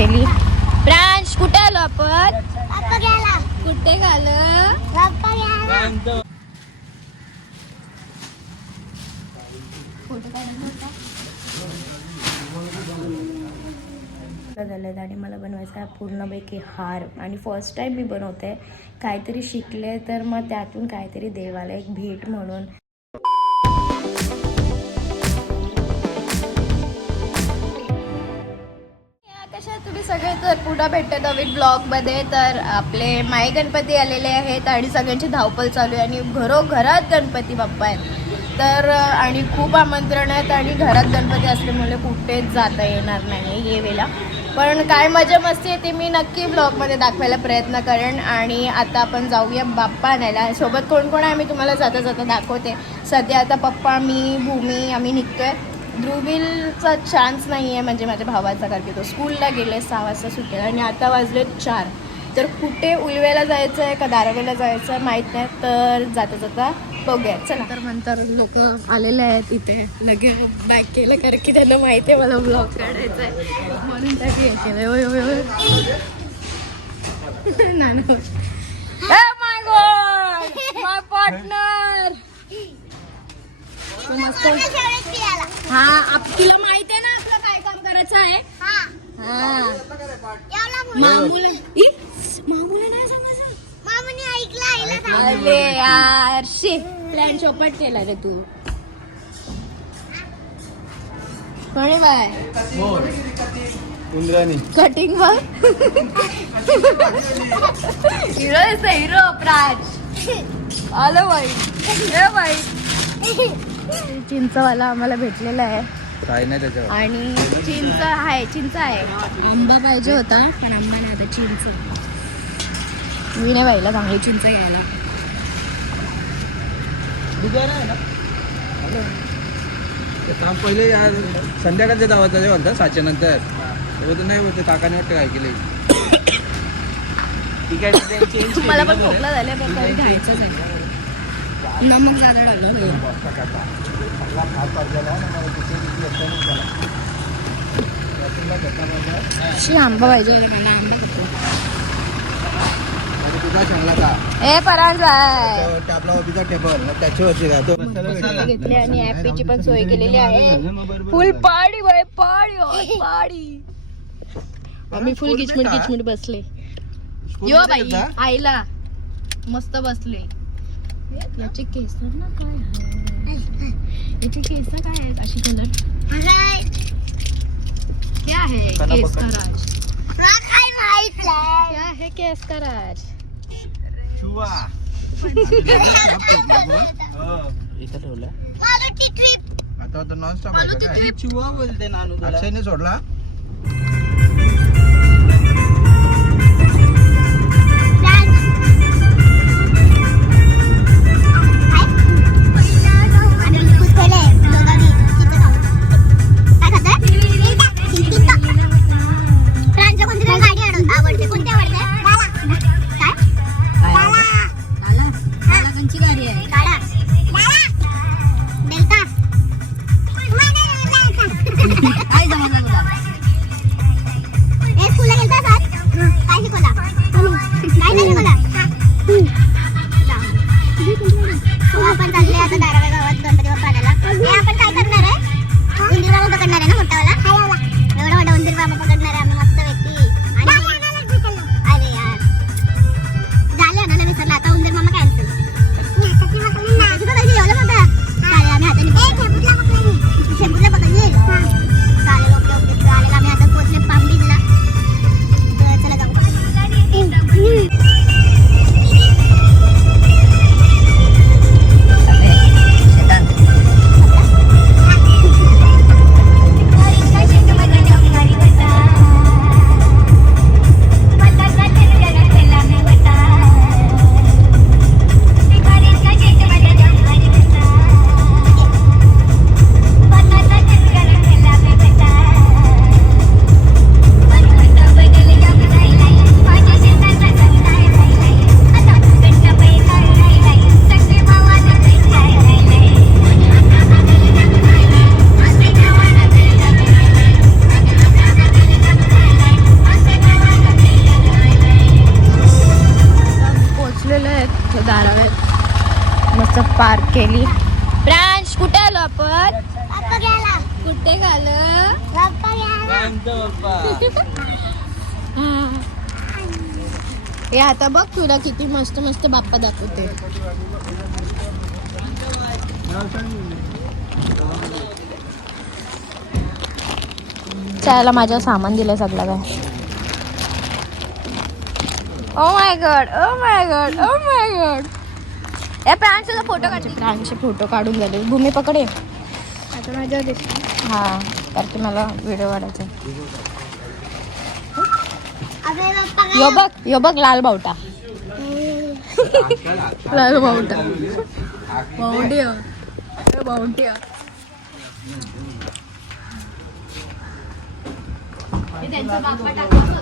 केली. प्रांश कुठे आलो आपण? कुठे गेलो? झालेत आणि मला बनवायचा आहे पूर्णपैकी हार आणि फर्स्ट टाइम मी बनवते. काहीतरी शिकले तर मग त्यातून काहीतरी देवाला एक भेट म्हणून. कशा तुम्ही सगळे? तर पुन्हा भेटते नवीन ब्लॉगमध्ये. तर आपले माई गणपती आलेले आहेत आणि सगळ्यांची धावपळ चालू आहे आणि घरोघरात गणपती बाप्पा आहेत. तर आणि खूप आमंत्रण आहेत आणि घरात गणपती असल्यामुळे कुठेच जाता येणार नाही ये वेळेला. पण काय मजा मस्ती आहे ते मी नक्की ब्लॉगमध्ये दाखवायला प्रयत्न करेन. आणि आता आपण जाऊया बाप्पा आणायला. सोबत कोण कोण आहे मी तुम्हाला जाता जाता दाखवते. सध्या आता पप्पा, मी, भूमी आम्ही निघतोय. ध्रुवीलचा चान्स नाही आहे म्हणजे माझ्या भावाचा, कारण की तो स्कूलला गेले 6 वाजता सुटेल आणि आता वाजले 4. तर कुठे उलवेला जायचं आहे का दारवेला जायचं आहे माहीत नाही. तर जाता जाता बघूया चला. तर नंतर लोक आलेले आहेत इथे. लगेच बॅक केलं कारण की त्यांना माहिती आहे मला ब्लॉग काढायचा आहे म्हणून त्याची हे केलं. माय पार्टनर मस्त. हा तुला माहिती आहे ना आपलं काय काम करायचं आहे. मामूला नाही सांगायचं. अरे यार शे प्लॅन चौपट केला रे तू. कोणी बाय कटिंग बघ. हिरो प्राज आलो बाई. बाई चिंचवाला आम्हाला भेटलेला आहे काय नाही त्याच्यावर. आणि चिंच आहे. आंबा पाहिजे होता पण आंबा नाही आता चिंच. मी नाही पाहिला चांगली चिंच घ्यायला. पहिले संध्याकाळच्या जावाचं म्हणतात 7च्या नंतर नाही होतं. काकाने वाटतं काय केलं. मला पण खोकला झाला पण काही घ्यायचंच आहे. नमक जादा टाकलं आंबा पाहिजे मला. आंबा ए परांज घेतले आणि ऍपीची पण सोय केलेली आहे. फुल पाडी बाय पाडी. आम्ही फुल किचमिट बसले. यो बाई आईला मस्त बसले. याचे केस ना काय याचे केस काय आहेत अशी कलर. क्या है केस का राज? क्या है केस का राज? आता नॉन स्टॉप आहे काय? चुवा बोलते नानू. अक्षयने सोडला. हे आता बघ तुला किती मस्त मस्त बाप्पा दाखवते. त्याला माझ्या सामान दिलं सगळं काय. Oh my God, oh my God, oh my God. या प्राण्यांचा फोटो काढ. प्राण्यांचे फोटो काढून झाले. भूमी पकडे आता माझ्या हा कारण की मला व्हिडिओ काढायचा. यो बघ लाल बावटा. लाल बावटा बावट्या बावट्या. त्यांचा बाप्पा टाकला.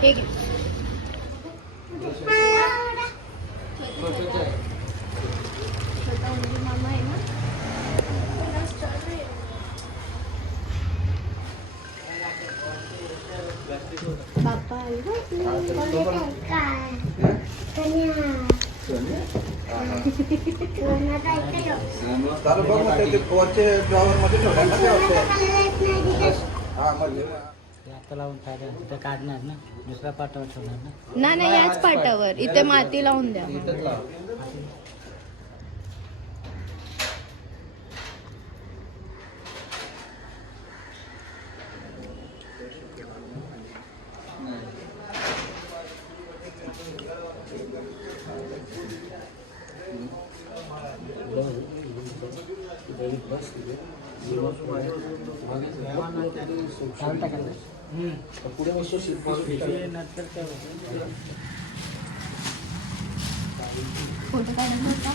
ठीक आहे. काढणार ना दुसऱ्या पाटावर ठेवणार ना. नाही याच पाटावर इथे माती लावून द्या. पुढे नंतर फोटो काढायचा होता.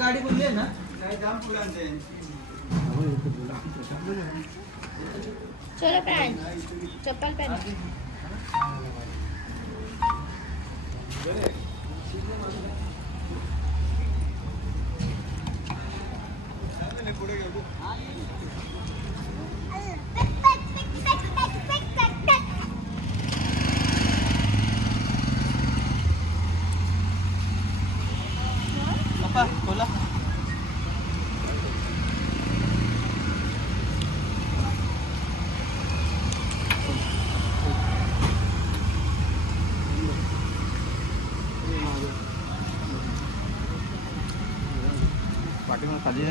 गाडी बोलली ना. चलो पॅन्ट चप्पल पॅन्ट. बोला. खाली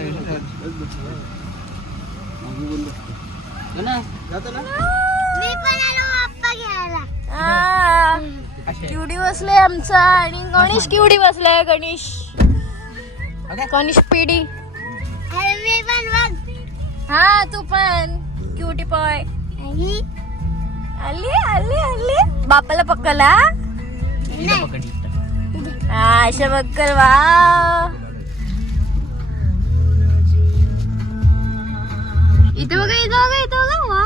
किवडी बसले आमचा आणि गणेश किवडी बसलाय. गणेश गणेश पिढी. हा तू पण क्युटी पॉय. आली आली आली. बापाला पकडला. हा अशा बक्कल. वा इथे बघा इथे बघा इथे बघा. वा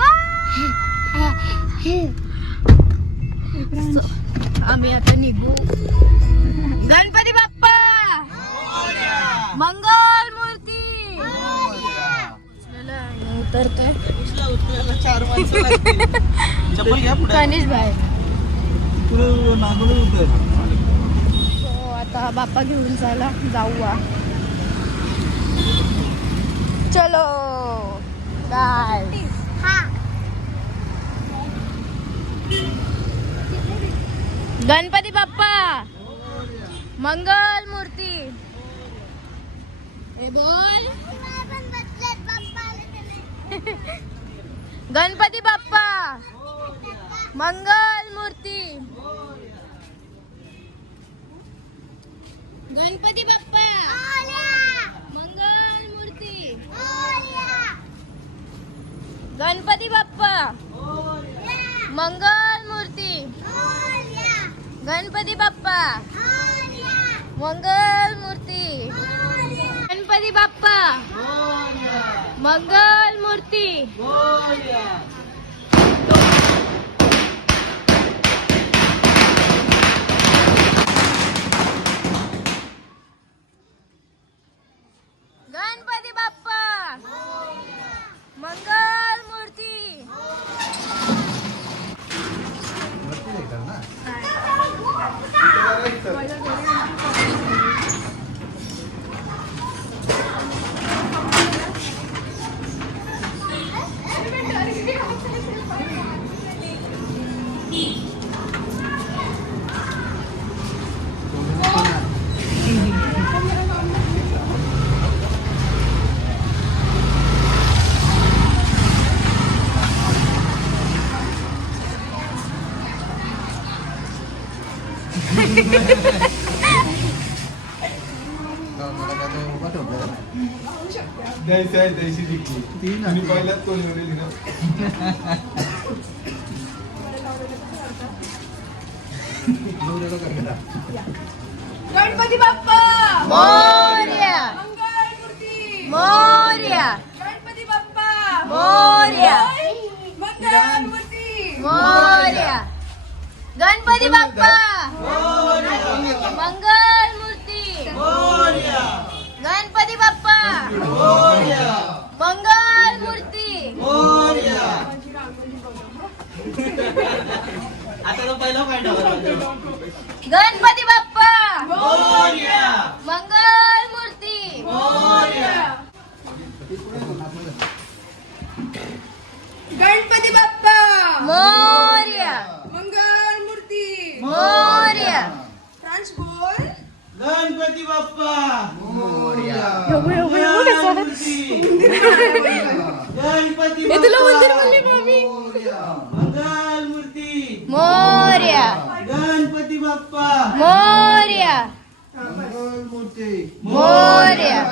आम्ही आता निघू. गणपती बाप्पा मंगल मूर्ती. तर काय चार माणसं चप्पल घ्या पुढे. गणेश भाई पुढे मागून उतर. सो आता बाप्पा घेऊन चला जाऊया. चलो बाय. गणपती बाप्पा मंगल मूर्ती. हे बोल. गणपती बाप्पा मंगल मूर्ती. गणपती बाप्पा मंगल मूर्ती. गणपती बाप्पा मंगल गणपती बाप्पा मंगल मूर्ती. गणपती बाप्पा मंगल मूर्ती. गणपती बाप्पा मंगल मूर्ती. गणपती बाप्पा मोरया मंगल मूर्ती. मोरया गणपती बाप्पा मोरया मंगल मूर्ती. मोरया. गणपती बाप्पा मंगल मूर्ती. गणपती बाप्पा मंगल मूर्ती. गणपती बाप्पा मंगल मूर्ती. गणपती बाप्पा मोरया मंगल मूर्ती. मोरया. फ्रान्स बोल. गणपती बाप्पा गणपती मंगल मूर्ती. मोरया गणपती बाप्पा मोरया मोरया.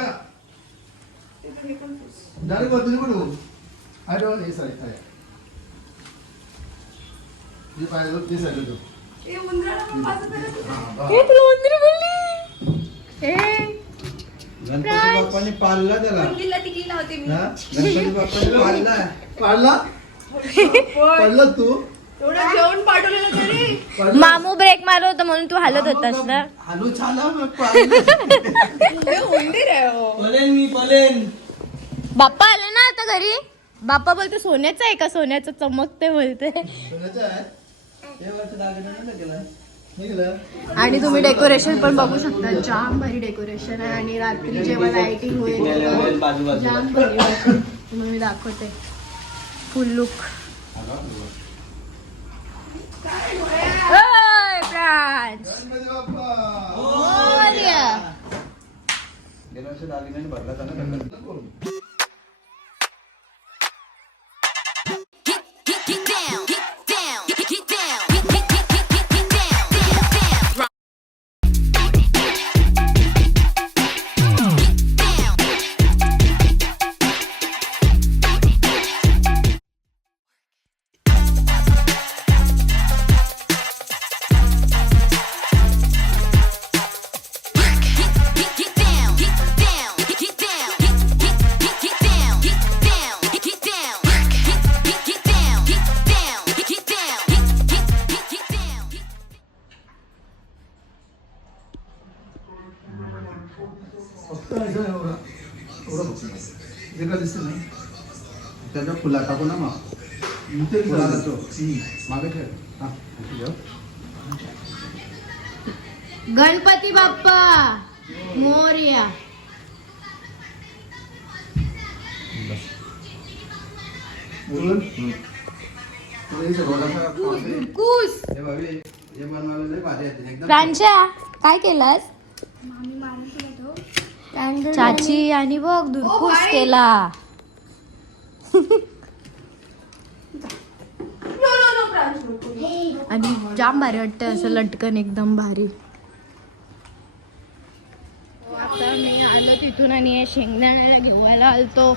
हे उंदराला पण पाच रुपयाला. हे तुला उंदीर बोलली. हे गणपती बाप्पाने पाळला त्याला. मुलगीला तिकीला होते मी. हा? गणपती बाप्पाने पाळला. पडला तू एवढं घेऊन पाठवलेलं तरी. मामू ब्रेक मारत होता म्हणून तू हालत होतास ना. हालू झाला मग पाळलं. हे उंदीर आहे हो. पलेन मी पलेन. बाप्पा आले ना आता घरी. बाप्पा बोलते सोन्याचं आहे का? सोन्याचं चमकते बोलते. सोन्याचं आहे. हे वर्ष दागिना नाही केलाय. नाही केलं. आणि तुम्ही डेकोरेशन पण बघू शकता. जाम भारी डेकोरेशन आहे. आणि रात्री जेव्हा लाइटिंग होईल तेव्हा जाम भारी वाटेल. तुम्ही मी दाखवते फुल लुक. गणपती बाप्पा मोरया. गेल्या वर्षी दागिन्याने भरला त्याला गणपती. त्याच्या फुला टाकू ना मग मागे ठेव. गणपती बाप्पा मोरया. कुस प्रांशा काय केलास? चाची आणि बघ दुर्कुस केला. आणि जाम भारी वाटतं असं लटकन एकदम भारी. आता मी आलो तिथून आणि या शेंगदाण्याला घेवायला आलतो.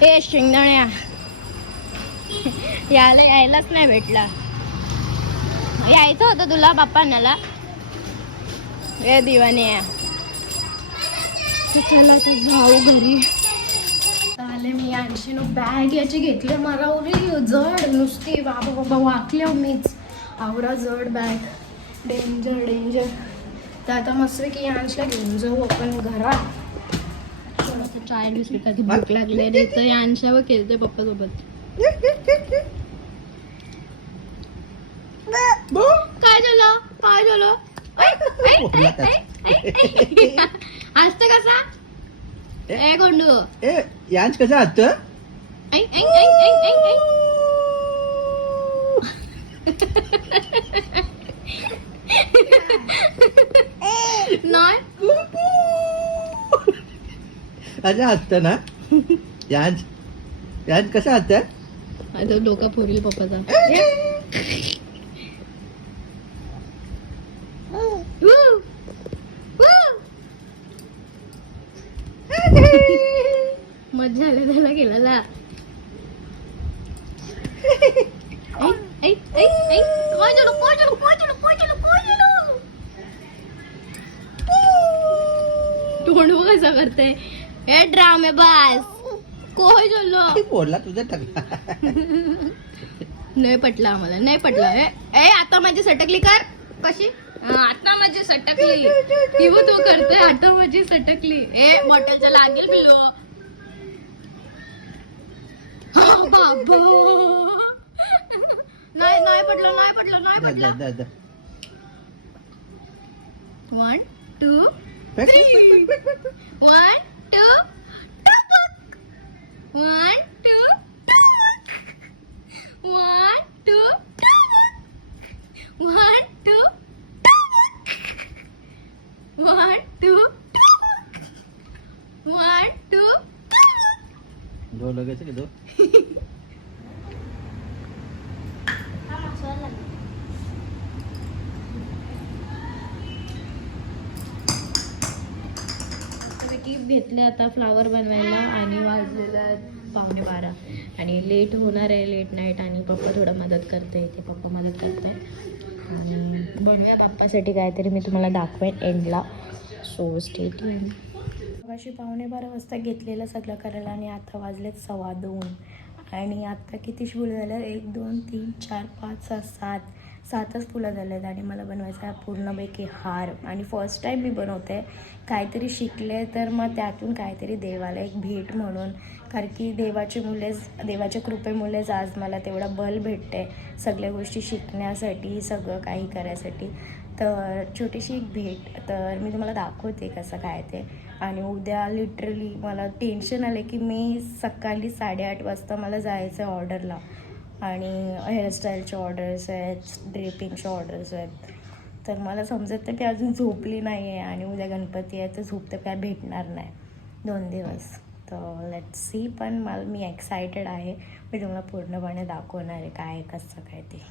हे शेंगदाण्या यायलाच नाही भेटला. यायचं होतं तुला बाप्पांना ए दिवाने चला तू जाऊ घरी. आले मी आणखी बॅग याची घेतली मारावरी जड नुसती बाबा बाबा वाकल्या मीच आवरा जड बॅग डेंजर डेंजर. तर आता मस्त की यांशला घेऊन जाऊ आपण घरात. चाय बिस्किट कधी भूक लागले तर यांशावर खेळते पप्पा सोबत. काय झालं काय झालं हसत कसा ए गोंडू ए यांच कसं आत नाही अच्छा हसत ना यांच यांच कसं हसत आता डोका फोडली पप्पाचा. मजा आली त्याला गेला. तोंड कसा करते हे ड्रामे बास कोय झालो बोलला तुझा टकला नाही पटलं आम्हाला नाही पटलं. ए आता माझी सटकली कर कशी आता माझी सटकली किंवा तू करतोय आता माझी सटकली. ए बॉटलच्या लागेल पिलो बाबा नाही नाही पटलं नाही पटलं नाही पटलं. 1 2 3 1 2 1 2 1 2 1 2 1 2 1 2 दो लगायचं की दो टिप घेतले आता फ्लावर बनवायला आणि वाजलेला 11:15 आणि लेट होणार आहे लेट नाईट आणि पप्पा थोडं मदत करते इथे पप्पा मदत करते आणि बनवूया बाप्पासाठी काहीतरी मी तुम्हाला दाखवेन एंडला. So stay tune. अशी 11:15 वाजता घेतलेलं सगळं करायला आणि आता वाजलेत 2:15 आणि आता किती फुलं झालं 1 2 3 4 5 6 7च फुलं झाले आहेत आणि मला बनवायचा आहे पूर्णपैकी हार. आणि फर्स्ट टाईम मी बनवते काहीतरी शिकले तर मग त्यातून काहीतरी देवाला एक भेट म्हणून कारण की देवाच्या कृपेमुळेच आज मला तेवढा बल भेटते सगळ्या गोष्टी शिकण्यासाठी सगळं काही करायसाठी. तर छोटीशी एक भेट तर मी तुम्हाला दाखवते कसं काय ते. आणि उद्या लिटरली मला टेन्शन आलं की मी सकाळी 8:30 वाजता मला जायचं आहे ऑर्डरला आणि हेअरस्टाईलचे ऑर्डर्स आहेत ड्रेपिंगचे ऑर्डर्स आहेत. तर मला समजत नाही की अजून झोपली नाही आहे आणि उद्या गणपती आहे तर झोप तर काय भेटणार नाही 2 दिवस. तर लेट्स सी पण मी एक्सायटेड आहे. मी तुम्हाला पूर्णपणे दाखवणार आहे काय कसं काय ते.